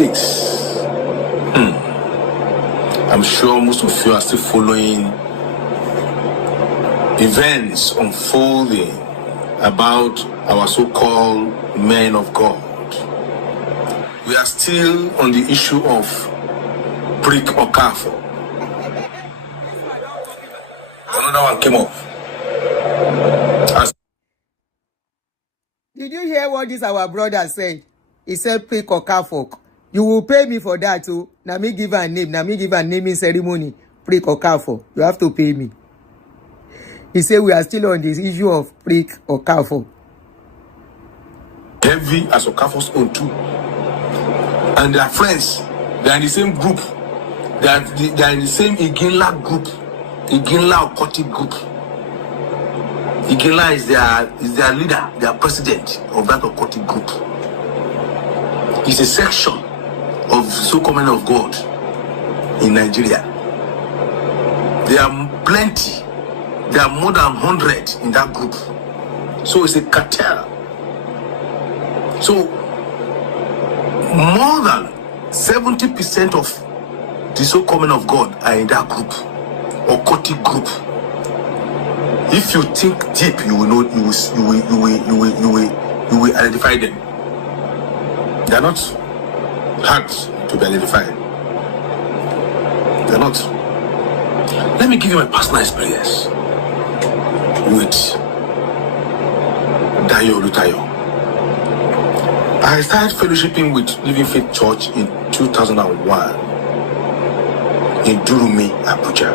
2026. I'm sure most of you are still following events unfolding about our so-called men of God. We are still on the issue of prick or careful. Another one came up. Did you hear what this our brother said? He said prick or careful. You will pay me for that too. Now me give a name. Now me give a naming ceremony. Prick or careful. You have to pay me. He said we are still on this issue of prick or careful. Heavy as Okafor's own too. And they are friends. They are in the same group. They are in the same Iginla group. Iginla Okoti group. Iginla is their leader, their president of that Okoti group. It's a section of so-called men of God in Nigeria. There are plenty. There are more than 100 in that group. So it's a cartel. So more than 70% of the so-called men of God are in that group, Okoti group. If you think deep, you will know. You will identify them. They are not hard to be identified. They are not. Let me give you my personal experience with Dayo Lutayo. I started fellowshipping with Living Faith Church in 2001 in Durumi, Abuja.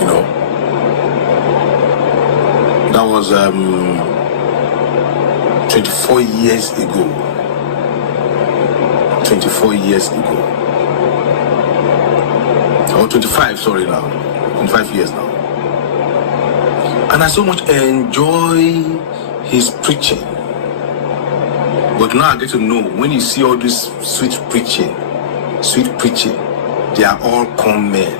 You know, that was 24 years ago. 24 years ago. Or 25, sorry now. 25 years now. And I so much enjoy his preaching. But now I get to know, when you see all this sweet preaching, they are all con men.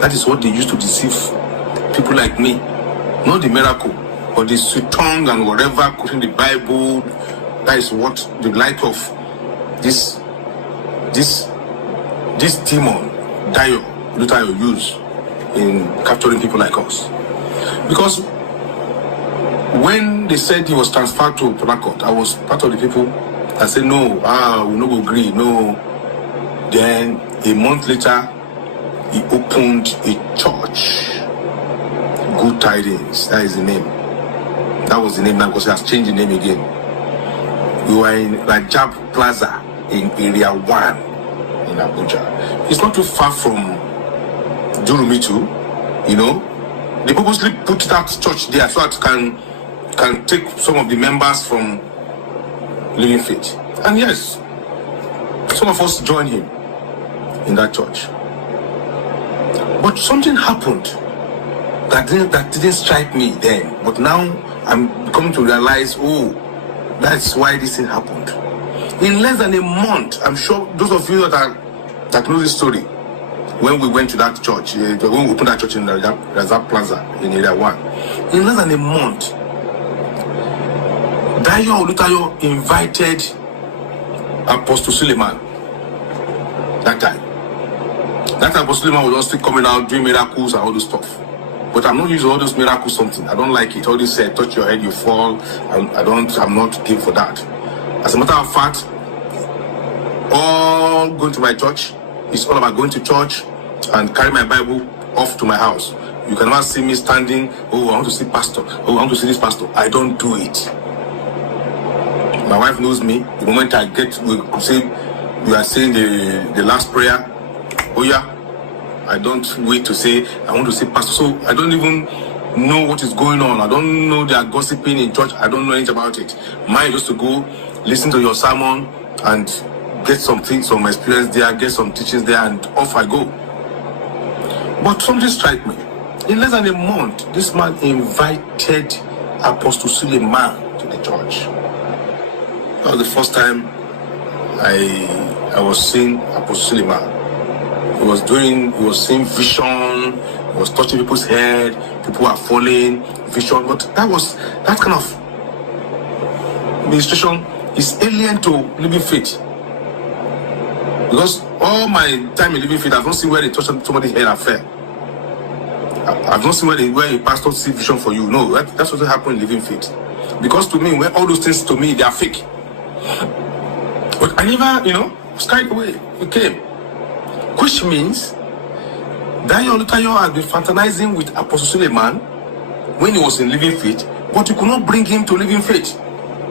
That is what they used to deceive people like me. Not the miracle, but the sweet tongue and whatever, quoting the Bible. That is what the light of this demon, Dayo Lutayo, use in capturing people like us. Because when they said he was transferred to Port Harcourt, I was part of the people that said no, we no agree, no. Then a month later, he opened a church. Good Tidings, that is the name. That was the name now because he has changed the name again. We were in Rajab Plaza in Area 1 in Abuja. It's not too far from Durumi too, you know. They purposely put that church there so that can take some of the members from Living Faith. And yes, some of us joined him in that church. But something happened that didn't strike me then. But now I'm coming to realize, oh, that's why this thing happened. In less than a month, I'm sure those of you that know this story, when we went to that church, when we opened that church in Razak Plaza in Area 1, in less than a month, Dayo Lutayo invited Apostle Suleiman that time. That time, Apostle Suleiman was still coming out, doing miracles and all this stuff. But I'm not using all those miracles something. I don't like it. All this said, touch your head, you fall. I'm not game for that. As a matter of fact, all going to my church, it's all about going to church and carry my Bible off to my house. You can never see me standing, oh, I want to see pastor. Oh, I want to see this pastor. I don't do it. My wife knows me. The moment I get, we are saying the last prayer. Oh yeah, I don't wait to say, I want to see pastor. So I don't even know what is going on. I don't know they are gossiping in church. I don't know anything about it. Mine is just to go, listen to your sermon and get some things, some experience there, get some teachings there, and off I go. But something struck me. In less than a month, this man invited Apostle Suleiman to the church. That was the first time I was seeing Apostle Suleiman. He was seeing vision, he was touching people's head, people were falling, vision. But that kind of ministration is alien to living faith. Because all my time in living faith, I've not seen where they touch somebody's head and fell. I've not seen where a pastor see vision for you. No, that's what happened in living faith. Because to me, when all those things to me, they are fake. But I never, was carried away. It came. Which means Dayo Olutayo has been fraternizing with Apostle Suleiman when he was in living faith, but you could not bring him to living faith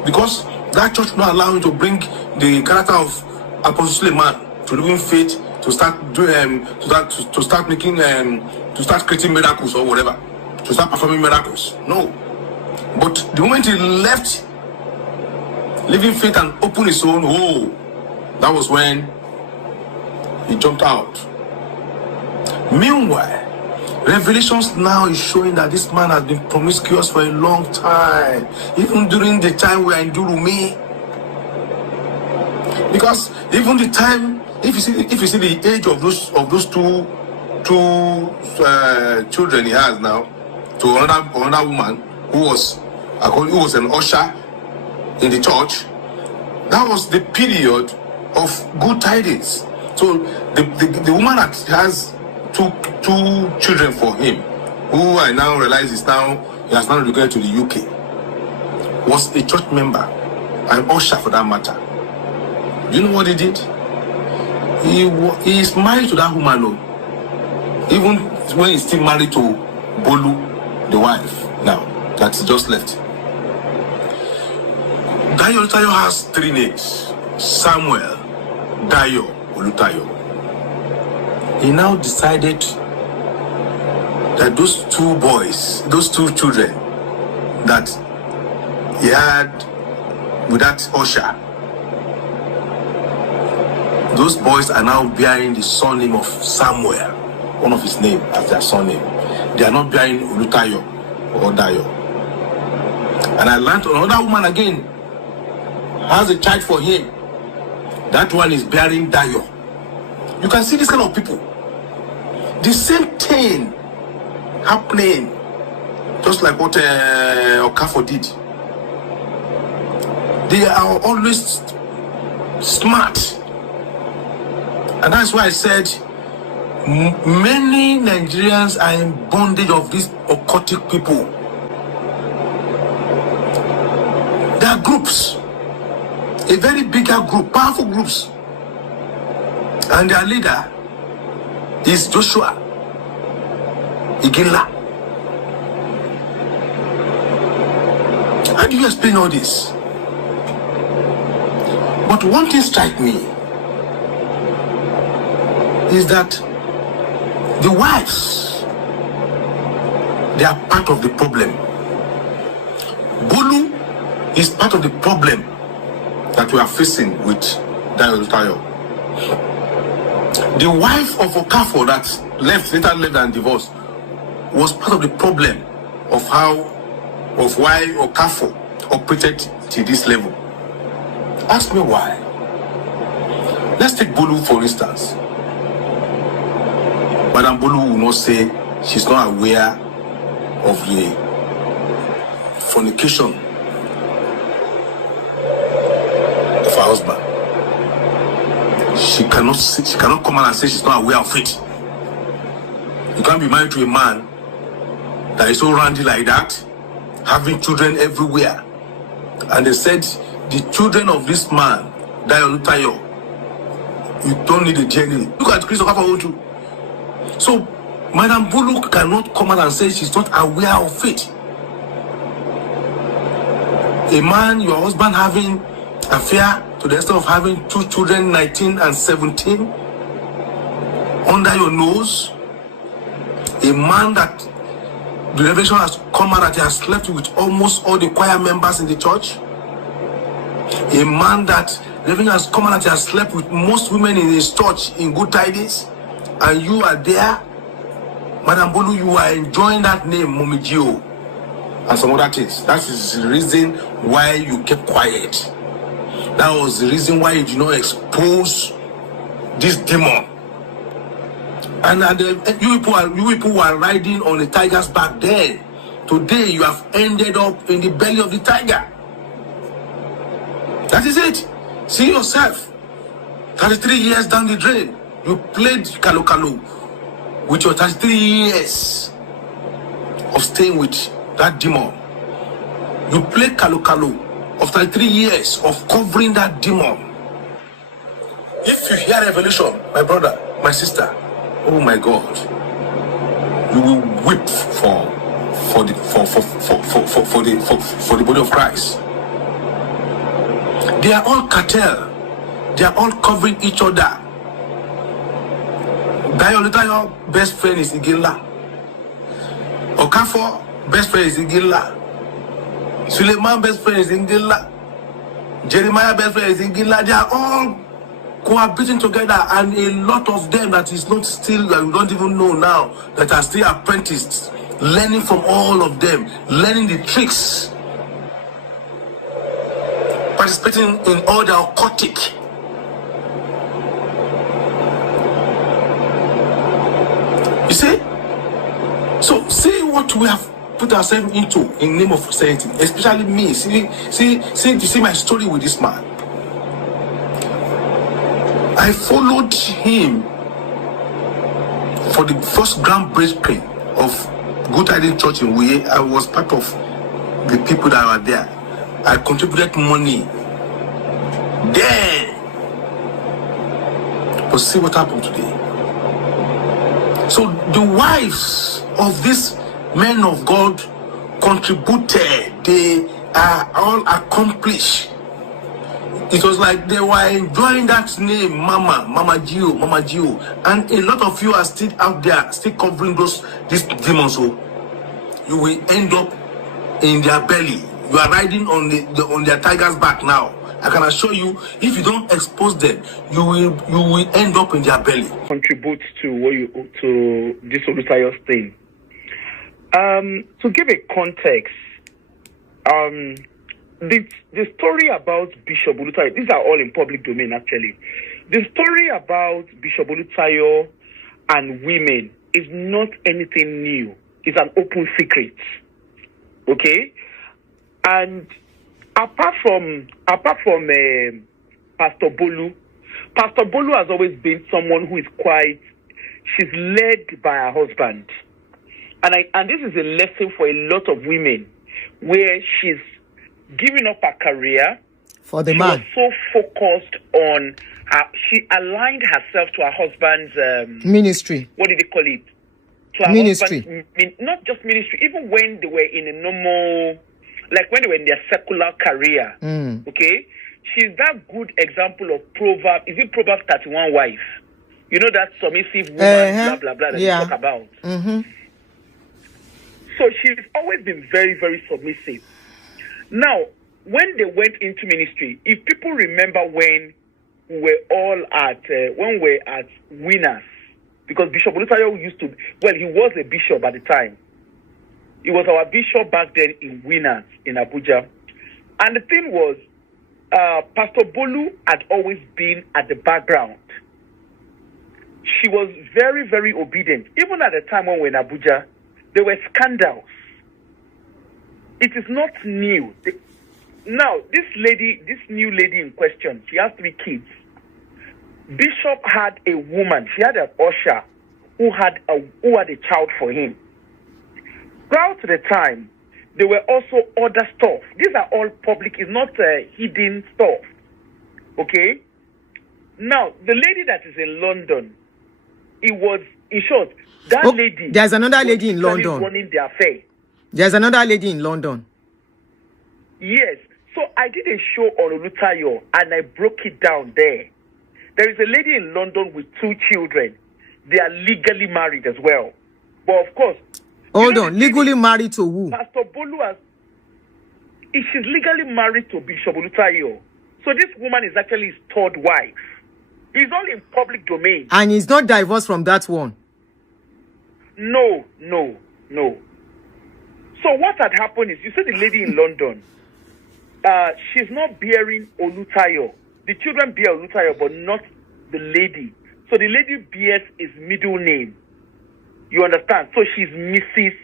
because that church would not allow him to bring the character of Apostle Suleiman to living faith to start doing to start making to start creating miracles or whatever, to start performing miracles. No. But the moment he left living faith and opened his own, that was when he jumped out. Meanwhile, Revelations now is showing that this man has been promiscuous for a long time, even during the time we are in Durumi. Because even the time, if you see the age of those two children he has now, to another woman who was an usher in the church, that was the period of good tidings. So the woman that has two children for him, who I now realize he has now relocated to the UK, was a church member, an usher for that matter. You know what he did? He is married to that woman, even when he's still married to Bolu, the wife, now that he just left. Dayo Olutayo has 3 names: Samuel, Dayo, Olutayo. He now decided that those 2 boys, those 2 children that he had with that usher, those boys are now bearing the surname of Samuel, one of his name as their surname. They are not bearing Olutayo or Dayo. And I learned another woman again has a child for him. That one is bearing Dayo. You can see this kind of people. The same thing happening, just like what Okafo did. They are always smart. And that's why I said many Nigerians are in bondage of these occultic people. There are groups, a very bigger group, powerful groups. And their leader is Joshua Iginla. How do you explain all this? But one thing strikes me is that the wives, they are part of the problem. Bolu is part of the problem that we are facing with Dayo Olutayo. The wife of Okafo that later left and divorced was part of the problem of why Okafo operated to this level. Ask me why. Let's take Bolu for instance. Madam Bolu will not say she's not aware of the fornication of her husband. She cannot come out and say she's not aware of it. You can't be married to a man that is so randy like that, having children everywhere. And they said the children of this man, Dayo Olutayo, you don't need a DNA. Look at Chris Okafor too. So Madam Bolu cannot come out and say she's not aware of it. A man, your husband having affair to the extent of having 2 children, 19 and 17, under your nose. A man that the revelation has come out that he has slept with almost all the choir members in the church. A man that the revelation has come out that he has slept with most women in his church in good tidings. And you are there, Madam Bolu, you are enjoying that name, Momijio, and some other things. That is the reason why you kept quiet. That was the reason why you did not expose this demon. And you people were riding on the tiger's back then. Today you have ended up in the belly of the tiger. That is it. See yourself. 33 years down the drain. You played Kalu with your 33 years of staying with that demon. You played Kalu of 33 years of covering that demon. If you hear revelation, my brother, my sister, oh my God, you will weep for the body of Christ. They are all cartel. They are all covering each other. Dayo best friend is Igila. Okafor best friend is Igila. Suleiman best friend is Igila. Jeremiah best friend is Igila. They are all cohabiting together, and a lot of them that is not still, that we don't even know now, that are still apprenticed, learning from all of them, learning the tricks, participating in all the occultic. You see? So see what we have put ourselves into in the name of society, especially me. See my story with this man. I followed him for the first groundbreaking of Good Tidings Church in Uye. I was part of the people that were there. I contributed money. Then, but see what happened today. So the wives of these men of God contributed. They are all accomplished. It was like they were enjoying that name, Mama Gio, and a lot of you are still out there, still covering these demons. So you will end up in their belly. You are riding on their tiger's back now. I can assure you, if you don't expose them, you will end up in their belly. Contribute to this Olutayo's thing. To give a context, the story about Bishop Olutayo, these are all in public domain actually. The story about Bishop Olutayo and women is not anything new. It's an open secret. Okay? And apart from Pastor Bolu has always been someone who is she's led by her husband. And this is a lesson for a lot of women, where she's giving up her career for the man. She was so focused on her, she aligned herself to her husband's ministry. What did they call it? To her Ministry. Not just ministry, even when they were in a normal, like when they were in their secular career. Okay? She's that good example of Proverbs. Is it Proverbs 31 wife? You know that submissive woman, blah, blah, blah, that we talk about. So she's always been very, very submissive. Now, when they went into ministry, if people remember when we were all at Winners, because Bishop Olutayo he was a bishop at the time. He was our bishop back then in Winners in Abuja. And the thing was, Pastor Bolu had always been at the background. She was very, very obedient. Even at the time when we were in Abuja, there were scandals. It is not new. Now, this new lady in question, she has 3 kids. Bishop had a woman, she had an usher who had a child for him. Prior to the time, there were also other stuff. These are all public, it's not hidden stuff. Okay? Now, the lady that is in London, it was, in short, that lady. There's another lady in London. Running the affair. There's another lady in London. Yes. So I did a show on Olutayo and I broke it down there. There is a lady in London with 2 children. They are legally married as well. But of course. Hold on. Legally married to who? Pastor Bolu she's legally married to Bishop Olutayo. So this woman is actually his 3rd wife. He's all in public domain. And he's not divorced from that one. No. So what had happened is, you see the lady in London, she's not bearing Olutayo. The children bear Olutayo, but not the lady. So the lady bears his middle name. You understand? So she's Mrs.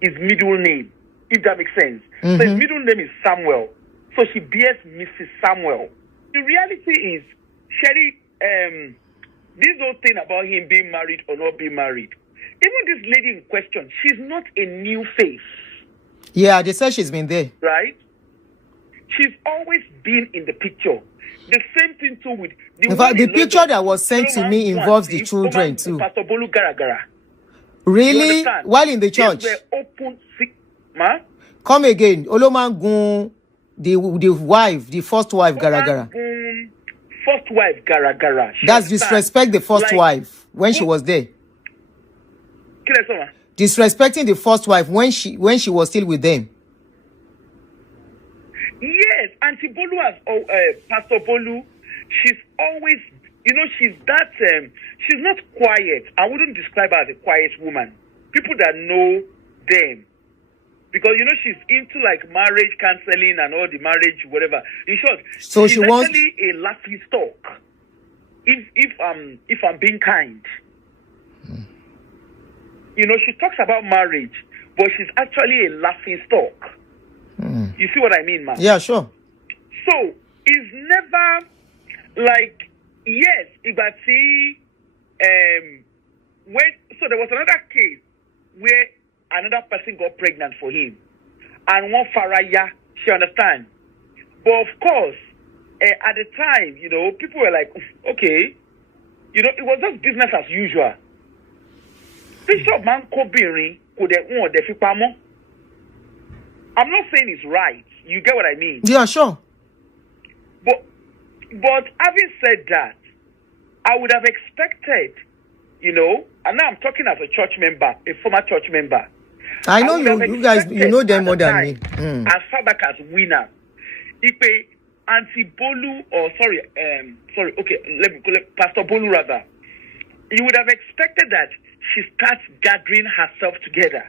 his middle name, if that makes sense. So his middle name is Samuel. So So she bears Mrs. Samuel. The reality is, Sherry, this whole thing about him being married or not being married, even this lady in question, she's not a new face. Yeah, they said she's been there. Right? She's always been in the picture. The same thing too with in fact, the picture that was sent to me involves the children too. Pastor Bolu Garagara. Really? While in the church? These were open ma? Come again. Olomangun, the wife, the first wife, Garagara. First wife, Garagara. That's disrespect the first wife when she was there. Disrespecting the first wife when she was still with them. Yes, Auntie Bolu has Pastor Bolu. She's always, she's that. She's not quiet. I wouldn't describe her as a quiet woman. People that know them, because she's into like marriage counseling and all the marriage whatever. In short, so she's actually a laughing stock. If I'm being kind, she talks about marriage, but she's actually a laughing stock. You see what I mean, man? Yeah, sure. So it's never like, yes, Ibati, so there was another case where another person got pregnant for him, and one Faraya, she understand. But of course, at the time, people were like, okay, it was just business as usual. Bishop Man Kobiri could have I'm not saying it's right. You get what I mean? Yeah, sure. But having said that, I would have expected, and now I'm talking as a church member, a former church member. I know you guys, you know them more than me. As far back as winner, if Auntie Bolu, let me call it Pastor Bolu rather, you would have expected that she starts gathering herself together.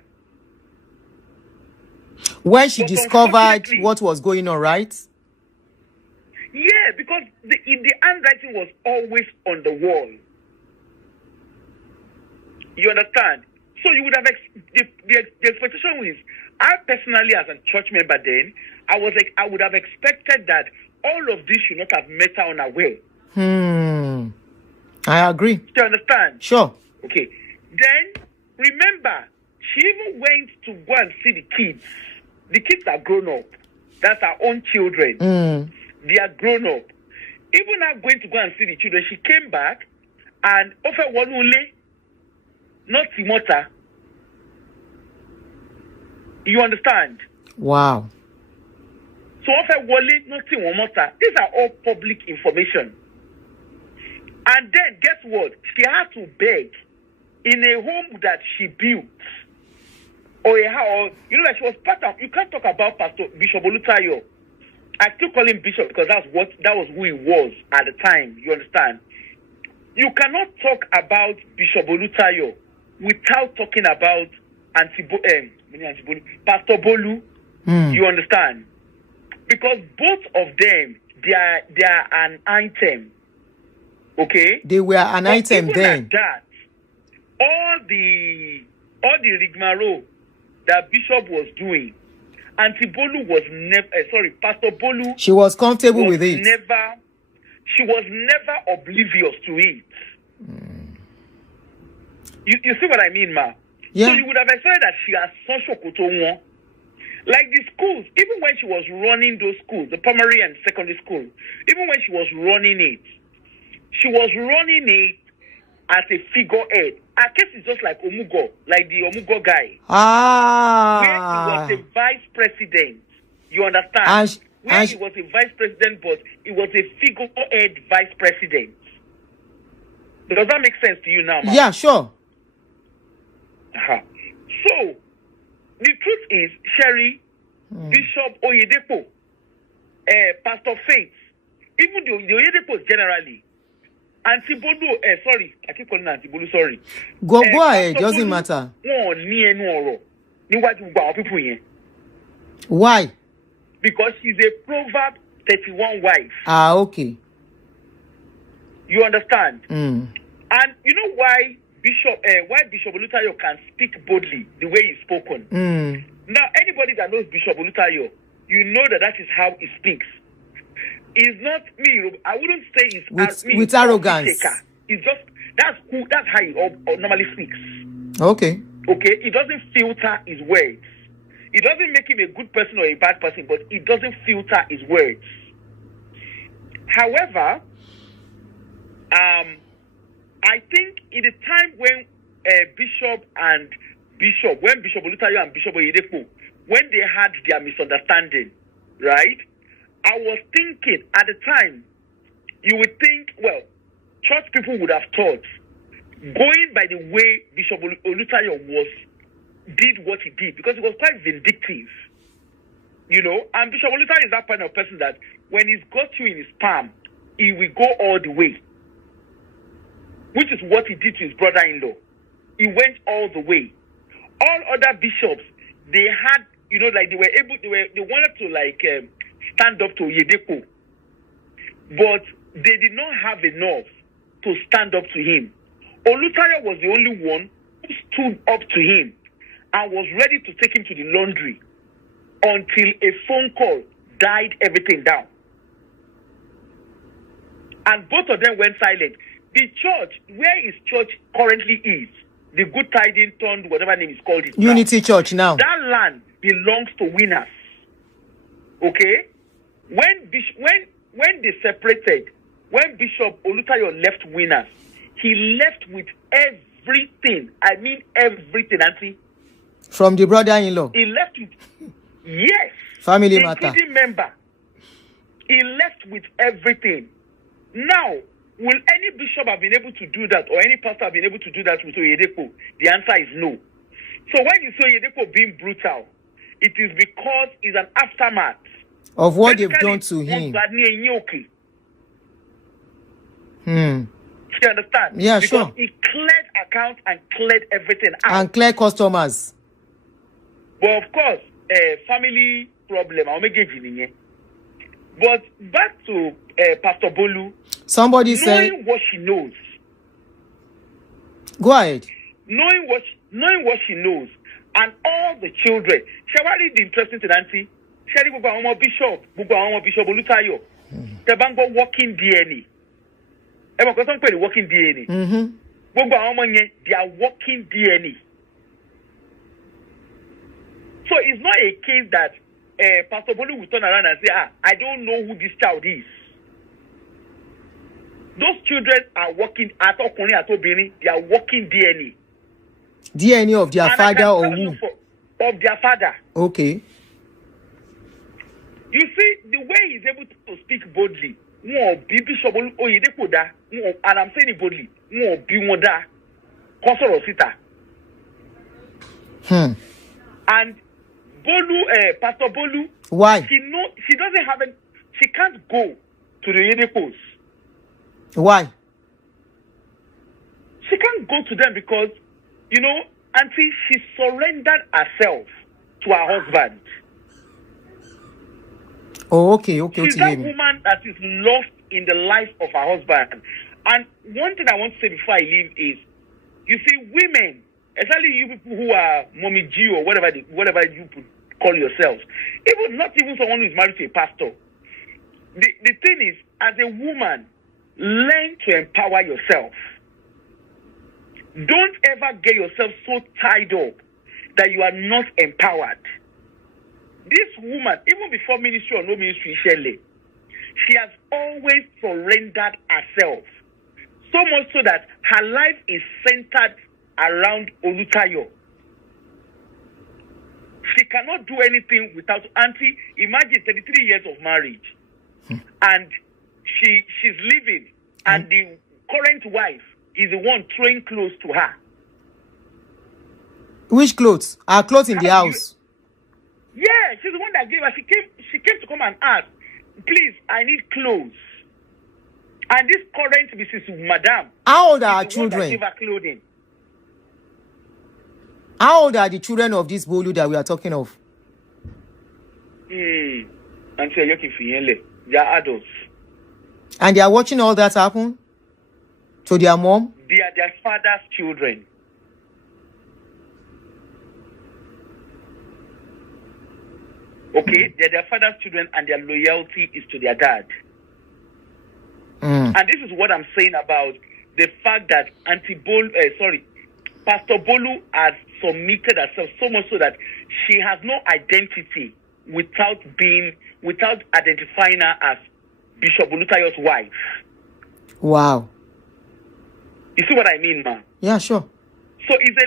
When she discovered what was going on, right? Yeah, because the handwriting was always on the wall. You understand? So you would have the expectation is, I personally as a church member then, I would have expected that all of this should not have met her unaware. I agree. Do you understand? Sure. Okay. Then remember, she even went to go and see the kids. The kids are grown up. That's our own children. They are grown up. Even now going to go and see the children, she came back and offered one only, not Timota. You understand? Wow. So offered Wale, not Timota. These are all public information. And then guess what? She had to beg in a home that she built. Or like she was part of. You can't talk about Pastor Bishop Olutayo. I still call him Bishop because that was who he was at the time. You understand? You cannot talk about Bishop Olutayo without talking about Pastor Bolu. You understand? Because both of them, they are an item. Okay? They were an item then. Like that, all the rigmarole that Bishop was doing, Auntie Bolu was never, Pastor Bolu. She was comfortable with it. She was never oblivious to it. You see what I mean, ma? Yeah. So you would have expected that she has social koto. Like the schools, even when she was running those schools, the primary and secondary school, even when she was running it as a figurehead. Her case is just like Omugo, like the Omugo guy. Where he was a vice president. You understand? He was a vice president, but he was a figurehead vice president. Does that make sense to you now, ma? Yeah, sure. So, the truth is, Sherry, Bishop Oyedepo, Pastor Faith, even the Oyedepos generally, Auntie Bolu, I keep calling Auntie Bolu, sorry. Go ahead, doesn't matter. Why? Because she's a Proverb 31 wife. Okay. You understand? And you know why Bishop Olutayo can speak boldly the way he's spoken? Now, anybody that knows Bishop Olutayo you know that is how he speaks. It's not me. I wouldn't say it's with arrogance. It's just that's how he normally speaks. Okay. Okay, he doesn't filter his words. It doesn't make him a good person or a bad person, but it doesn't filter his words. However, I think in the time when Bishop Olutayo and Bishop Oyedepo, when they had their misunderstanding, right? I was thinking at the time, you would think, well, church people would have thought, going by the way Bishop Olutayo did what he did, because it was quite vindictive, you know. And Bishop Olutayo is that kind of person that when he's got you in his palm, he will go all the way, which is what he did to his brother-in-law. He went all the way. All other bishops, they had, you know, like they wanted to like stand up to Oyedepo, but they did not have enough to stand up to him. Olutayo was the only one who stood up to him and was ready to take him to the laundry until a phone call died everything down. And both of them went silent. The church, where his church currently is, the Good Tidings turned whatever name is called it Unity now. Church now. That land belongs to winners. Okay? When they separated, when Bishop Olutayo left winners, he left with everything. I mean everything, Auntie. From the brother-in-law. He left with, yes. Family matter. Including member. He left with everything. Now, will any bishop have been able to do that, or any pastor have been able to do that with Oyedepo? The answer is no. So when you say Oyedepo being brutal, it is because it's an aftermath of what they've done to him. You understand? Yeah, because sure. He cleared accounts and cleared everything out. And clear customers. But of course, family problem. But back to Pastor Bolu. Somebody said, knowing what she knows. Go ahead. Knowing what she knows, and all the children. Shall I read the interesting thing, Auntie? Shall I go Bishop Olutayo? The bango working DNA. Working DNA. They are working DNA. So it's not a case that Pastor Bolu will turn around and say, I don't know who this child is. Those children are working at Okuni at Obini. They are working DNA. DNA of their father or who? Of their father. Okay. You see, the way he's able to speak boldly, and I'm saying it boldly, and Bolu, Pastor Bolu, why? She doesn't have she can't go to the Yedekos. Why? She can't go to them because, you know, Auntie, she surrendered herself to her husband. Oh, okay. She's that woman that is lost in the life of her husband. And one thing I want to say before I leave is, you see, women, especially you people who are mommy G or whatever you call yourselves, not even someone who is married to a pastor. The thing is, as a woman, learn to empower yourself. Don't ever get yourself so tied up that you are not empowered. This woman, even before ministry or no ministry, she has always surrendered herself. So much so that her life is centered around Olutayo. She cannot do anything without Auntie. Imagine 33 years of marriage. And she's living, and the current wife is the one throwing clothes to her. Which clothes? Our clothes in the house. Yeah, she's the one that gave her. She came to come and ask, please, I need clothes. And this current Mrs. Madam, how old are our children? Gave her clothing. How old are the children of this Bolu that we are talking of? They are adults. And they are watching all that happen to their mom? They are their father's children. Okay, they're their father's children, and their loyalty is to their dad. And this is what I'm saying about the fact that Pastor Bolu has submitted herself so much so that she has no identity without identifying her as Bishop Olutayo's wife. Wow. You see what I mean, ma? Yeah, sure. So it's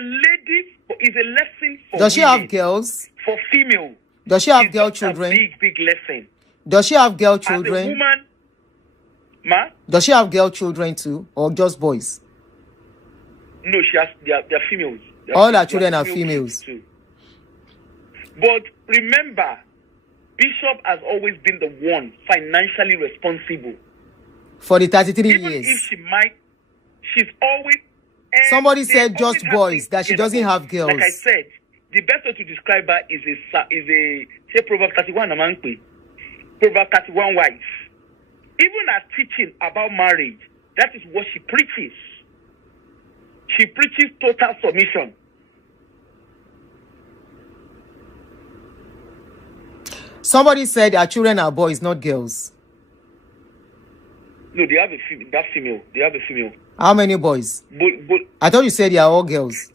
a lesson for Does she women, have girls? for female. Does she have It's girl just children? A big lesson. Does she have girl As a children? woman, ma? Does she have girl children too, or just boys? No, she has. They are females. All her children are females. Too. But remember, Bishop has always been the one financially responsible. For the 33 Even years. if she's always. Somebody they said always just have boys, things that she together. doesn't have girls. Like I said, the best way to describe her is a say Proverbs 31 Amankwe. Proverbs 31 wife. Even her teaching about marriage, that is what she preaches. She preaches total submission. Somebody said her children are boys, not girls. No, they have that female. They have a female. How many boys? But I thought you said they are all girls.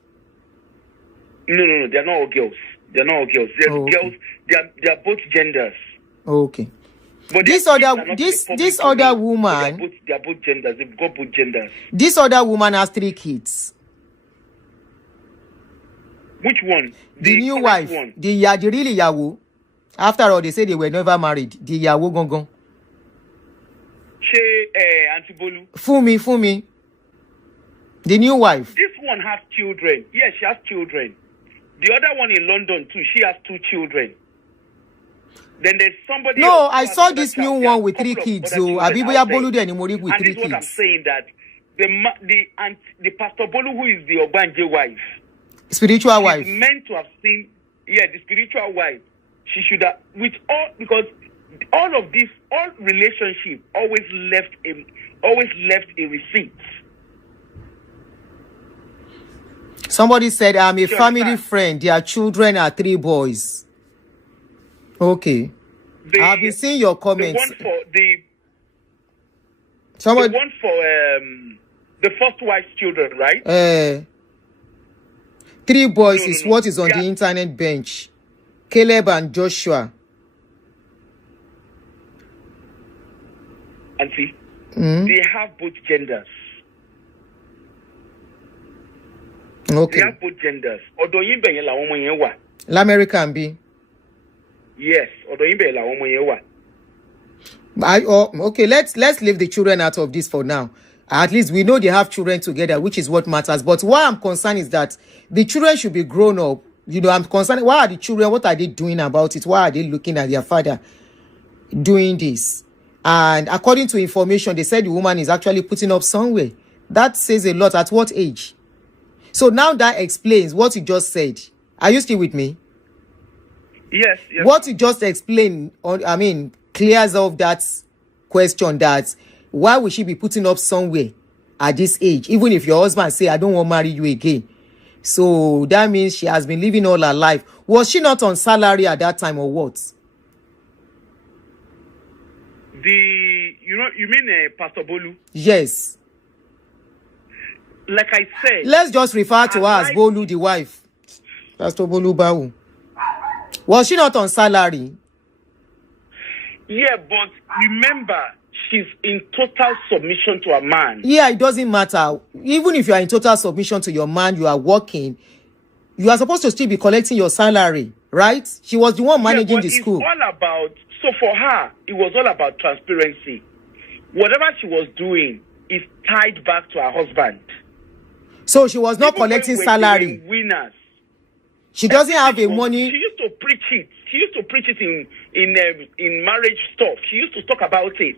no, they're not all girls. They're not all girls. They're Oh, okay. girls. They are both genders. Okay. But This their kids other- are not this- in the this public other domain. woman- But they are both genders. They've got both genders. This other woman has 3 kids. Which one? The new current wife, one. the really Yawo. After all, they say they were never married. The Yawo Gongon. Auntie Bolu. Fumi. The new wife. This one has children. Yes, she has children. The other one in London too. She has 2 children. Then there's somebody. No, else who I has saw another this child. new There are one with a 3 couple of kids. other So children Abiboya out there. Bolude and Imori with And 3 this is what I'm kids. saying, that the Pastor Bolu, who is the Ogbanje wife, Spiritual she's wife. meant to have seen, the spiritual wife. She should have, because all of this, all relationship always left a receipt. Somebody said, I'm a You family understand? friend. Their children are 3 boys. Okay. I've been seeing your The comments. one for the Somebody, one for the first wife's children, right? 3 boys No. is what is on the Yeah. internet bench. Caleb and Joshua. Auntie, Mm? they have both genders. They Okay. have both genders. Odo yimbe yen la woman yen wa. L'American B. Yes, odo yimbe la woman yen wa. Okay, let's leave the children out of this for now. At least we know they have children together, which is what matters. But why I'm concerned is that the children should be grown up. You know, I'm concerned. Why are the children? What are they doing about it? Why are they looking at their father doing this? And according to information, they said the woman is actually putting up somewhere. That says a lot. At what age? So now that explains what you just said. Are you still with me? Yes. What you just explained, clears off that question, that why would she be putting up somewhere at this age, even if your husband say, I don't want to marry you again. So that means she has been living all her life. Was she not on salary at that time or what? You mean Pastor Bolu? Yes. Like I said. Let's just refer to her as life- Bolu, the wife. Pastor Bolu Bawu. Was she not on salary? Yeah, but remember, she's in total submission to a man. Yeah, it doesn't matter. Even if you are in total submission to your man, you are working, you are supposed to still be collecting your salary, right? She was the one managing but the school. It's all about, so for her, it was all about transparency. Whatever she was doing is tied back to her husband. So she was not Even when collecting we were salary. Winners. She doesn't have a She money. used to preach it. She used to preach it in marriage stuff. She used to talk about it.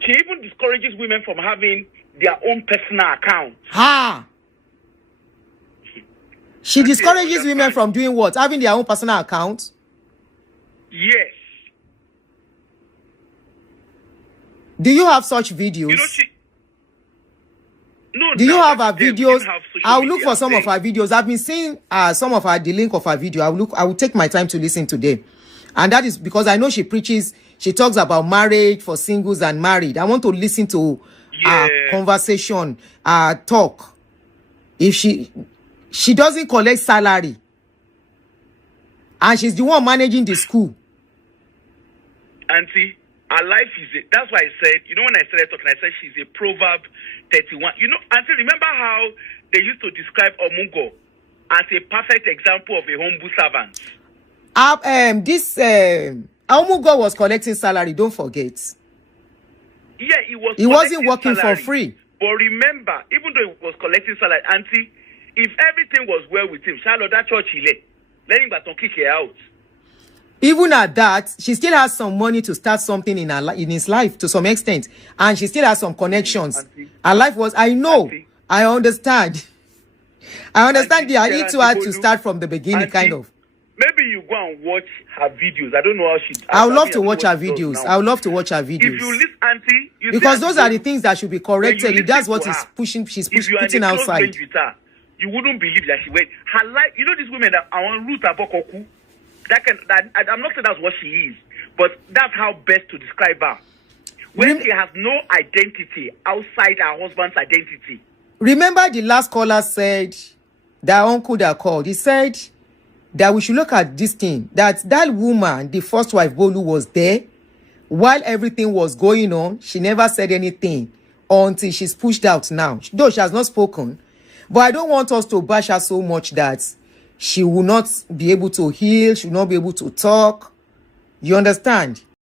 She even discourages women from having their own personal account. Ha! She discourages women from doing what? Having their own personal account? Yes. Do you have such videos? You know, no. Do you now, have her back then, we videos? didn't have social I'll look media for some of then. her videos. I've been seeing some of her, the link of her video. I will take my time to listen to them. And that is because I know she preaches, she talks about marriage for singles and married. I want to listen to our conversation, our talk. If she doesn't collect salary, and she's the one managing the school. Auntie, her life is that's why I said, when I started talking, I said she's a Proverb 31. Auntie, remember how they used to describe Omungo as a perfect example of a humble servant? This Omungo was collecting salary, don't forget. Yeah, he wasn't working salary for free. But remember, even though he was collecting salary, Auntie, if everything was well with him, Charlotte, that church he let him kick her out. Even at that, she still has some money to start something in his life to some extent, and she still has some connections. Auntie, her life was, I know, Auntie, I understand. Auntie, it too hard to start from the beginning, Auntie, kind of. Maybe you go and watch her videos. I don't know how she. I would love to watch her videos. I would love to watch her videos. If you listen, Auntie, because those are the things that should be corrected. If that's what she's putting outside. With her, you wouldn't believe that she went. Her life, these women that are on Ruth Abokoku. I'm not saying that's what she is, but that's how best to describe her. When she has no identity outside her husband's identity. Remember the last caller said, that uncle that called, he said that we should look at this thing, that woman, the first wife, Bolu, was there while everything was going on. She never said anything until she's pushed out now. Though she has not spoken. But I don't want us to bash her so much that she will not be able to heal. She will not be able to talk. You understand?